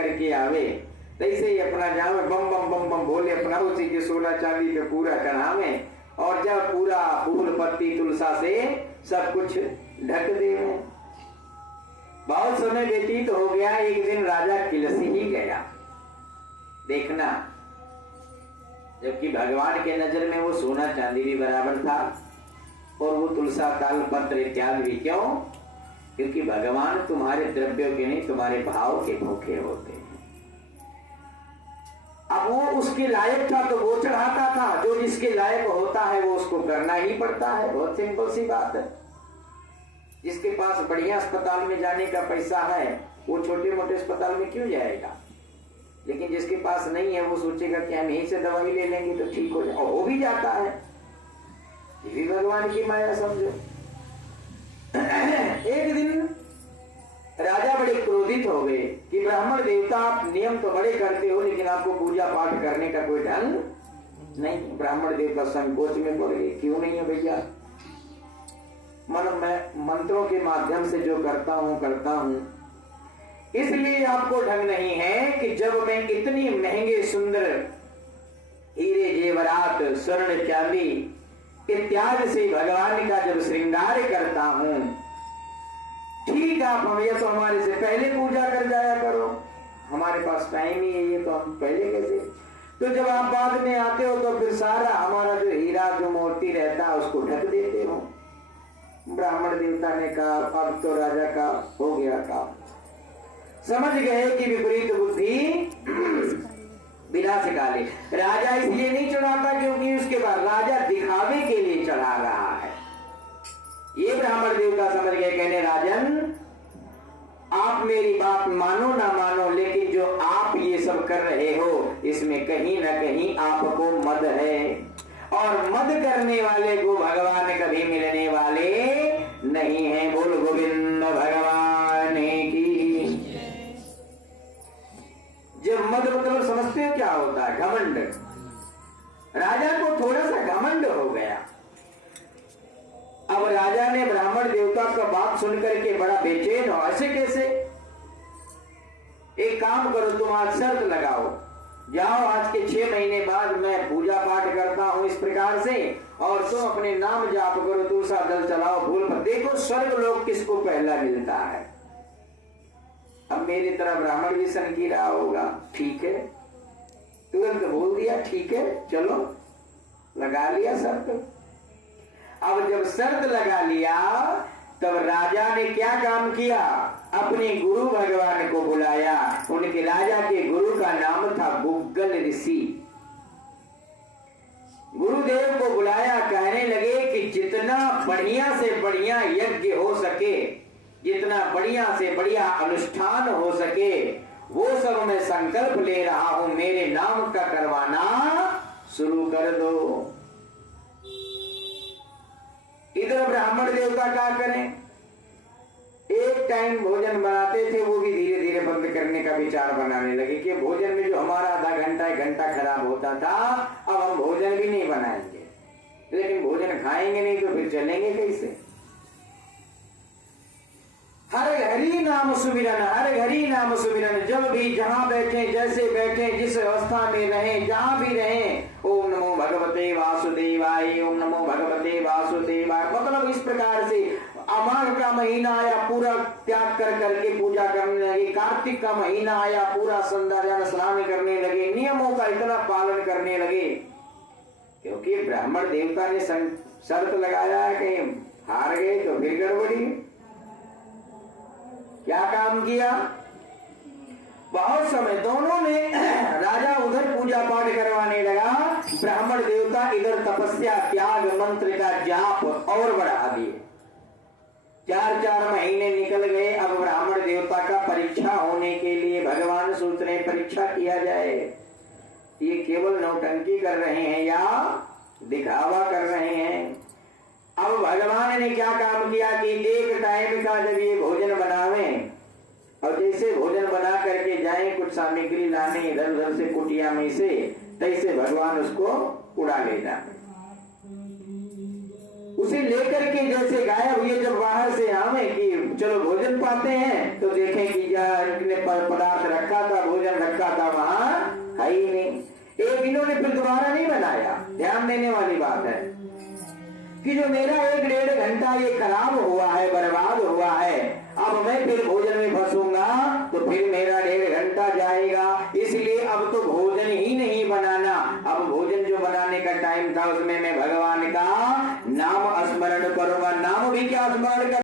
करके आवे, तैसे ही अपना जावे बम बम बम बम बोले अपना उसी के सोना चांदी पे पूरा चढ़ावे, और जब पूरा फूल पत्ती तुलसा से सब कुछ ढक दे। बहुत समय व्यतीत हो गया। एक दिन राजा किलसी ही गया देखना, जबकि भगवान के नजर में वो सोना चांदी भी बराबर था और वो तुलसा ताल पत्र इत्यादि भी। क्यों? क्योंकि भगवान तुम्हारे द्रव्यों के नहीं, तुम्हारे भाव के भूखे होते हैं। अब वो उसके लायक था तो वो चढ़ाता था, जो जिसके लायक होता है वो उसको करना ही पड़ता है। बहुत सिंपल सी बात है। जिसके पास बढ़िया अस्पताल में जाने का पैसा है वो छोटे मोटे अस्पताल में क्यों जाएगा, लेकिन जिसके पास नहीं है वो सोचेगा कि हम यहीं से दवाई ले लेंगे तो ठीक हो जाए, और वो भी जाता है। ये भी भगवान की माया समझो। एक दिन राजा बड़े क्रोधित हो गए कि ब्राह्मण देवता आप नियम तो बड़े करते हो लेकिन आपको पूजा पाठ करने का कोई ढंग नहीं। ब्राह्मण देवता संकोच में पड़ गए। क्यों नहीं है भैया? मैं मंत्रों के माध्यम से जो करता हूं इसलिए आपको ढंग नहीं है कि जब मैं इतनी महंगे सुंदर हीरे जेवरात स्वर्ण चांदी इत्यादि से भगवान का जब श्रृंगार करता हूं, ठीक आप हमें तो हमारे से पहले पूजा कर जाया करो, हमारे पास टाइम ही है ये, तो हम पहले कैसे? तो जब आप बाद में आते हो तो फिर सारा हमारा जो हीरा जो मोती रहता है उसको ढक देते हो। ब्राह्मण देवता ने कहा अब तो राजा का हो गया काम। समझ गए कि विपरीत बुद्धि विनाशकाली। राजा इसलिए नहीं चढ़ाता क्योंकि उसके बाद राजा दिखावे के लिए चढ़ा रहा है। ये ब्राह्मण देवता समझ गए, कहने राजन आप मेरी बात मानो ना मानो, लेकिन जो आप ये सब कर रहे हो इसमें कहीं ना कहीं आपको मद है, और मद करने वाले को भगवान कभी मिलने वाले नहीं है। बोल गोविंद भगवान की। जब मद मतलब समझते हो क्या होता है? घमंड। राजा को थोड़ा सा घमंड हो गया। अब राजा ने ब्राह्मण देवता का बात सुनकर के बड़ा बेचैन हो। ऐसे कैसे? एक काम करो, तुम आज शर्त लगाओ, जाओ आज के 6 महीने बाद मैं पूजा पाठ करता हूं इस प्रकार से, और तुम अपने नाम जाप करो, तुलसा दल चलाओ, फूल पर देखो स्वर्ग लोग किसको पहला मिलता है। अब मेरी तरह ब्राह्मण भी सन की रहा होगा, ठीक है, तुरंत बोल दिया ठीक है चलो, लगा लिया शर्त। अब जब शर्त लगा लिया तब राजा ने क्या काम किया? अपने गुरु भगवान को बुलाया। उनके राजा के गुरु का नाम था गुग्गल ऋषि। गुरुदेव को बुलाया, कहने लगे कि जितना बढ़िया से बढ़िया यज्ञ हो सके, जितना बढ़िया से बढ़िया अनुष्ठान हो सके, वो सब मैं संकल्प ले रहा हूं, मेरे नाम का करवाना शुरू कर दो। इधर ब्राह्मण देवता क्या करें? एक टाइम भोजन बनाते थे, वो भी धीरे धीरे बंद करने का विचार बनाने लगे कि भोजन में जो हमारा आधा घंटा 1 घंटा खराब होता था, अब हम भोजन भी नहीं बनाएंगे। लेकिन भोजन खाएंगे नहीं तो फिर चलेंगे कैसे? हर घड़ी नाम सुमिरन, हर घड़ी नाम सुमिरन। जब भी जहां बैठे, जैसे बैठे, जिस अवस्था में रहे, जहां भी रहे, ओम नमो भगवते वासुदेवाय, ओम नमो भगवते वासुदेवाय। मतलब इस प्रकार से अमाघ का महीना आया, पूरा त्याग कर करके पूजा करने लगे। कार्तिक का महीना आया, पूरा संध्या स्नान करने लगे, नियमों का इतना पालन करने लगे, क्योंकि ब्राह्मण देवता ने शर्त लगाया है कि हार गए तो फिर गड़बड़ी। क्या काम किया? बहुत समय दोनों ने, राजा उधर पूजा पाठ करवाने लगा, ब्राह्मण देवता इधर तपस्या त्याग मंत्र का जाप और बढ़ा दिए। 4-4 महीने निकल गए। अब ब्राह्मण देवता का परीक्षा होने के लिए भगवान सोच रहे परीक्षा किया जाए, ये केवल नौटंकी कर रहे हैं या दिखावा कर रहे हैं। अब भगवान ने क्या काम किया कि एक टाइम का जब ये भोजन बनावे, और जैसे भोजन बना करके जाए कुछ सामग्री लाने इधर उधर से कुटिया में से, तैसे भगवान उसको उड़ा ले जाते। उसे लेकर के जैसे गायब हुए, जब बाहर से आवे कि चलो भोजन पाते हैं, तो देखें कि इनने पदार्थ रखा था भोजन ने फिर दोबारा नहीं बनाया। ध्यान देने वाली बात है कि जो मेरा 1-1.5 घंटा ये खराब हुआ है, बर्बाद हुआ है, अब मैं फिर भोजन में फंसूंगा तो फिर मेरा 1.5 घंटा जाएगा। इसलिए अब तो भोजन ही नहीं बनाना, अब भोजन जो बनाने का टाइम था उसमें मैं भगवान का नाम स्मरण करूंगा। नाम भी क्या स्मरण कर